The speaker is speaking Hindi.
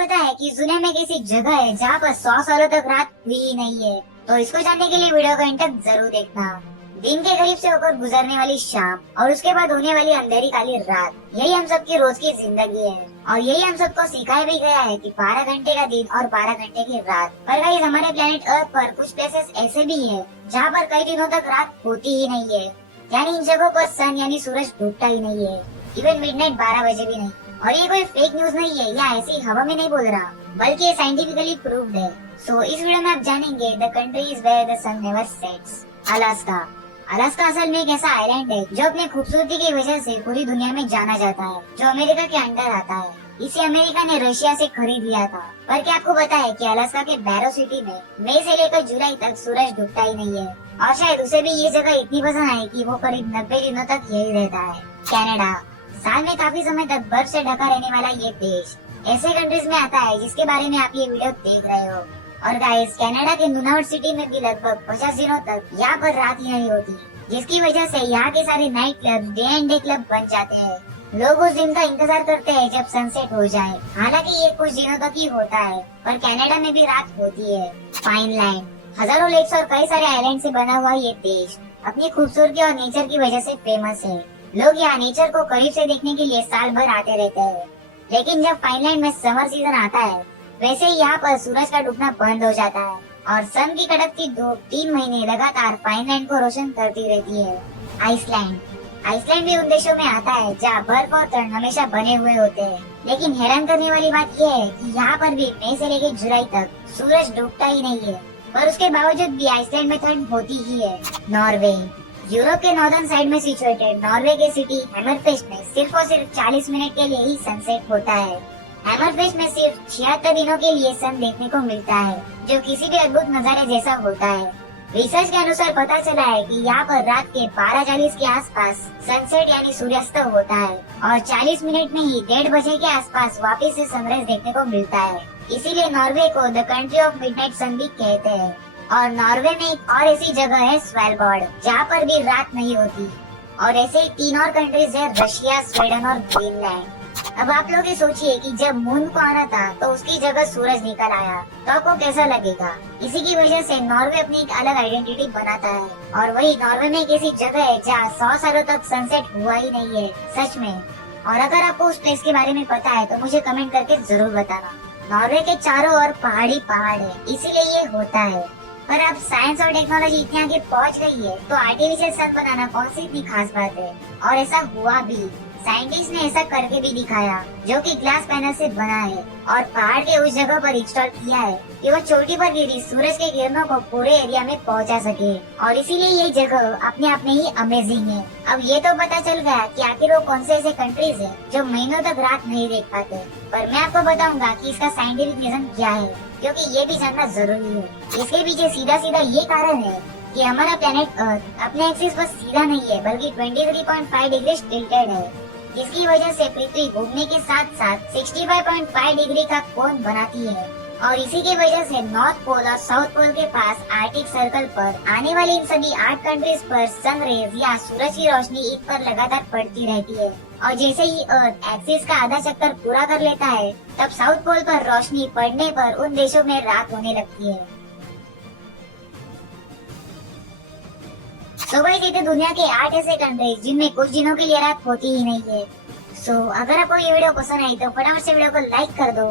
पता है कि दुनिया में किसी जगह है जहाँ पर 100 सालों तक रात हुई ही नहीं है? तो इसको जानने के लिए वीडियो को एंड तक जरूर देखना। दिन के करीब से होकर गुजरने वाली शाम और उसके बाद होने वाली अंधेरी काली रात, यही हम सबकी रोज की जिंदगी है। और यही हम सबको सिखाया भी गया है कि 12 घंटे का दिन और 12 घंटे की रात। पर गाइस, हमारे प्लेनेट अर्थ पर कुछ प्लेसेस ऐसे भी है जहाँ पर कई दिनों तक रात होती ही नहीं है। यानी इन जगहों पर सन यानी सूरज डूबता ही नहीं है, इवन मिडनाइट 12 बजे भी नहीं। और ये कोई फेक न्यूज नहीं है या ऐसी हवा में नहीं बोल रहा, बल्कि ये साइंटिफिकली प्रूव्ड है। सो इस वीडियो में आप जानेंगे the countries where the sun never sets. Alaska. Alaska असल में एक ऐसा आइलैंड है जो अपनी खूबसूरती की वजह से पूरी दुनिया में जाना जाता है, जो अमेरिका के अंडर आता है। इसे अमेरिका ने रशिया से खरीद लिया था। पर क्या आपको पता है कि अलास्का के बैरो सिटी में मई से लेकर जुलाई तक सूरज डूबता ही नहीं है। और शायद उसे भी ये जगह इतनी पसंद आई कि वो करीब 90 दिनों तक यही रहता है। कनाडा। साल में काफी समय तक बर्फ से ढका रहने वाला ये देश ऐसे कंट्रीज में आता है जिसके बारे में आप ये वीडियो देख रहे हो। और गाइस, कनाडा के नुनाउट सिटी में भी लगभग 50 दिनों तक यहाँ पर रात ही नहीं होती, जिसकी वजह से यहाँ के सारे night club day and day club बन जाते हैं। लोग उस दिन का इंतजार करते हैं जब सनसेट हो जाए। हालांकि ये कुछ दिनों तक ही होता है, पर कनाडा में भी रात होती है। फाइनलैंड। हजारों लेक्स और कई सारे आइलैंड से बना हुआ ये देश अपनी खूबसूरती और नेचर की वजह से फेमस है। लोग यहाँ नेचर को करीब से देखने के लिए साल भर आते रहते हैं। लेकिन जब फाइनलैंड में समर सीजन आता है, वैसे ही यहाँ पर सूरज का डूबना बंद हो जाता है और सन की कड़कती धूप 3 महीने लगातार फाइनलैंड को रोशन करती रहती है। आइसलैंड। आइसलैंड भी उन देशों में आता है जहाँ बर्फ और ठंड हमेशा बने हुए होते हैं। लेकिन हैरान करने वाली बात यह है कि यहाँ पर भी मई से लेकर जुलाई तक सूरज डूबता ही नहीं है। पर उसके बावजूद भी आइसलैंड में ठंड होती ही है। नॉर्वे। यूरोप के नॉर्दर्न साइड में सिचुएटेड नॉर्वे के सिटी हैमरफेस्ट में सिर्फ और सिर्फ 40 मिनट के लिए ही सनसेट होता है। हैमरफेस्ट में सिर्फ 76 दिनों के लिए सन देखने को मिलता है, जो किसी भी अद्भुत नजारे जैसा होता है। रिसर्च के अनुसार पता चला है कि यहाँ पर रात के 12:40 के आसपास सनसेट यानी सूर्यास्त होता है और 40 मिनट में ही 1:30 बजे के आसपास वापस से सनराइज देखने को मिलता है। इसीलिए नॉर्वे को द कंट्री ऑफ मिडनाइट सन भी कहते हैं। और नॉर्वे में एक और ऐसी जगह है स्वेलबॉर्ड, जहाँ पर भी रात नहीं होती। और ऐसे ही 3 और कंट्रीज है, रशिया, स्वीडन और ग्रीनलैंड। अब आप लोग ये सोचिए कि जब मून को आना था तो उसकी जगह सूरज निकल आया, तो आपको कैसा लगेगा? इसी की वजह से नॉर्वे अपनी एक अलग आइडेंटिटी बनाता है। और वही नॉर्वे में एक ऐसी जगह है जहाँ 100 सालों तक सनसेट हुआ ही नहीं है, सच में। और अगर आपको उस प्लेस के बारे में पता है तो मुझे कमेंट करके जरूर बताना। नॉर्वे के चारों ओर पहाड़ी पहाड़ है, इसीलिए ये होता है। पर अब साइंस और टेक्नोलॉजी इतनी आगे पहुंच गई है तो आर्टिफिशियल सन बनाना कौन सी इतनी खास बात है? और ऐसा हुआ भी। साइंटिस्ट ने ऐसा करके भी दिखाया, जो कि ग्लास पैनल से बना है और पहाड़ के उस जगह पर इंस्टॉल किया है कि वो चोटी पर गिरी सूरज के किरणों को पूरे एरिया में पहुंचा सके। और इसीलिए ये जगह अपने आप में ही अमेजिंग है। अब ये तो पता चल गया कि आखिर वो कौन से ऐसे कंट्रीज है जो महीनों तक रात नहीं देख पाते। पर मैं आपको बताऊंगा कि इसका साइंटिफिक रीजन क्या है, क्योंकि ये भी जानना जरूरी है। इसके पीछे सीधा सीधा ये कारण है कि हमारा प्लेनेट अर्थ अपने एक्सिस पर सीधा नहीं है, बल्कि 23.5 डिग्री टिल्टेड है, जिसकी वजह से पृथ्वी घूमने के साथ साथ 65.5 डिग्री का कोण बनाती है। और इसी की वजह से नॉर्थ पोल और साउथ पोल के पास आर्टिक सर्कल पर आने वाली इन सभी 8 कंट्रीज पर सन रेज या सूरज की रोशनी ईद पर लगातार पड़ती रहती है। और जैसे ही अर्थ एक्सिस का आधा चक्कर पूरा कर लेता है, तब साउथ पोल पर रोशनी पड़ने पर उन देशों में रात होने लगती है। सो गाइस, ये थे दुनिया के 8 ऐसे कंट्रीज जिनमें कुछ दिनों के लिए रात होती ही नहीं है। सो अगर आपको ये वीडियो पसंद आई तो फटाफट से वीडियो को लाइक कर दो